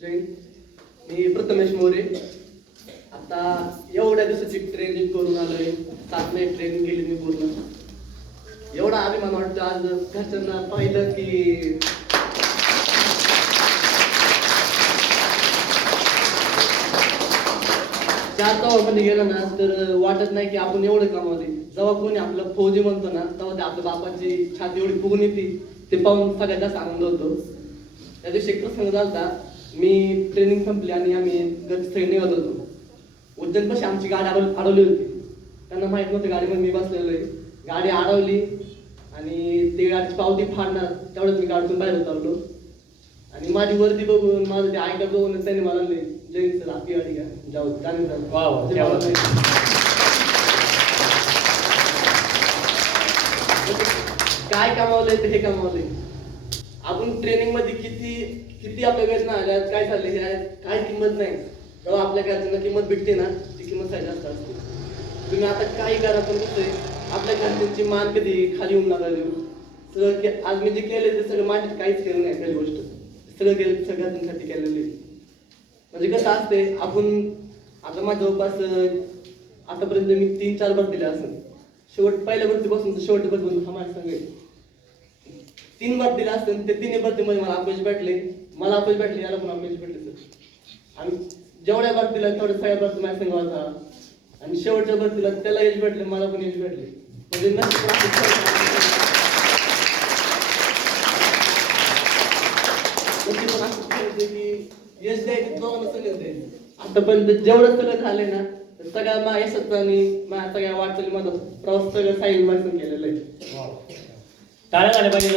जय मी प्रथमेश मोरे. आता एवढ्या दिवसाची ट्रेनिंग करून आलोय. 7 महिने ट्रेनिंग केली मी पूर्ण. एवढा अभिमान वाटतो आज घरच्यांना पाहिलं की चार तवामध्ये गेलं ना तर वाटत नाही की आपण एवढं कमावले. जेव्हा कोणी आपलं फौजी म्हणतो ना तेव्हा ते आपल्या बापाची छाती एवढी फुगून येते. ते पाहून सगळ्यात जास्त आनंद होतो. त्या दिवशी एक प्रसंग झाला. मी ट्रेनिंग संपली आणि आम्ही गटस्थळी निघत होतो. उज्जैनपाशी आमची गाडी अडवली होती. त्यांना माहित नव्हतं गाडीमध्ये मी बसलेलो आहे. गाडी अडवली आणि ते गाडीची पावती फाडणार तेवढ्यात मी गाडीतून बाहेर उतरलो आणि माझी वर्दी बघून माझं ते आयकर बघून त्यांनी मला जैन सर आपली गाडी घ्या जाऊ काय कमावलंय ते हे कमावलंय. आपण ट्रेनिंग मध्ये किती किती आपल्या वेदना आल्यात काय चाललंय हे काय किंमत नाही. तेव्हा आपल्या घरच्यांना किंमत भेटते ना ती किंमत काय जास्त असते. तुम्ही आता काही करा पण कसं आपल्या घरच्यांची मान कधी खाली होऊन नका देऊ. सगळं आज मी जे केले ते सगळं माझ्यात काहीच केलं नाही. पहिली गोष्ट सगळं केलं सगळ्यांसाठी केलेलं आहे. म्हणजे कसं असते आपण आता माझ्या जवळपास आतापर्यंत मी 3-4 भरतीले असेल. शेवट पहिल्या भरतीपासून तर शेवट भरती हा माझ्या संघ 3 भरतीला असतील. ते 3 भरतीमध्ये मला अपयश भेटले. मला अपयश भेटले याला पण अपयश भेटले सर. आणि जेवढ्या भरतीला तेवढ्या सगळ्या भरती माझ्या संघ होता आणि शेवटच्या भरतीला त्याला यश भेटले मला पण यश भेटले. म्हणजे की यश द्यायचं दोघांना सगळं द्यायचं. आतापर्यंत जेवढं सगळं झालंय ना सगळ्या माझ्या यशाचा आणि माझ्या सगळ्या वाटचाली माझा प्रवास सगळं साहिल माणसं केलेलं आहे. टाळ्या झाल्या पाहिजे.